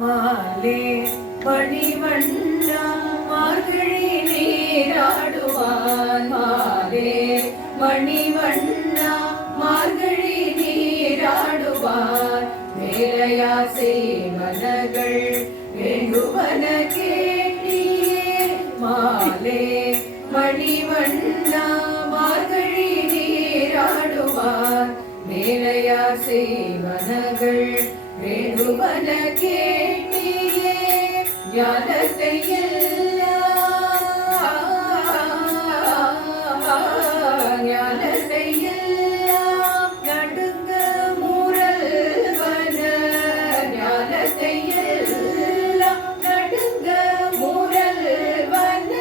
மாலே மணிவண்ணா மார்கழி நீராடுவான். மாலே மணிவண்ணா மார்கழி நீராடுவான். வேலையார் செய்வனகள் வேண்டுவன கேட்டியே. மாலே மணிவண்ணா மார்கழி நீராடுவான். வேலையார் செய்வனகள் வேண்டுவன கேட்டியே. ஞானத்தை ஞானத்தை எல்லாம் நடுங்க முரல்வன. ஞானத்தை எல்லாம் நடுங்க முரல்வன.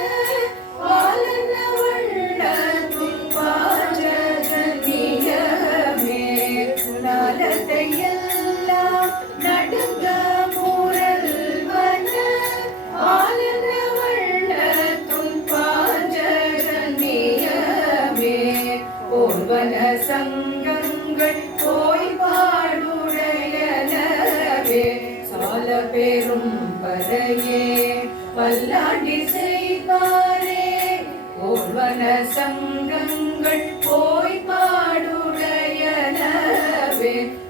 பாலன வண்ணத்துள் பாஜகனியமே. ஞானத்தை எல்லாம் நடுங்க முரல்வன. பாலன வண்ணத்துள் பாஜகனியமே. போர்வன சங்கங்கள் போய் பாடுடையனவே. சால பெரும் பறையே பல்லாண்டி செய்வாரே. போர்வன சங்கங்கள் போய் பாடுடையனவே.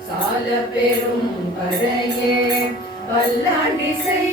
சால பெரும் பறையே பல்லாண்டி செய்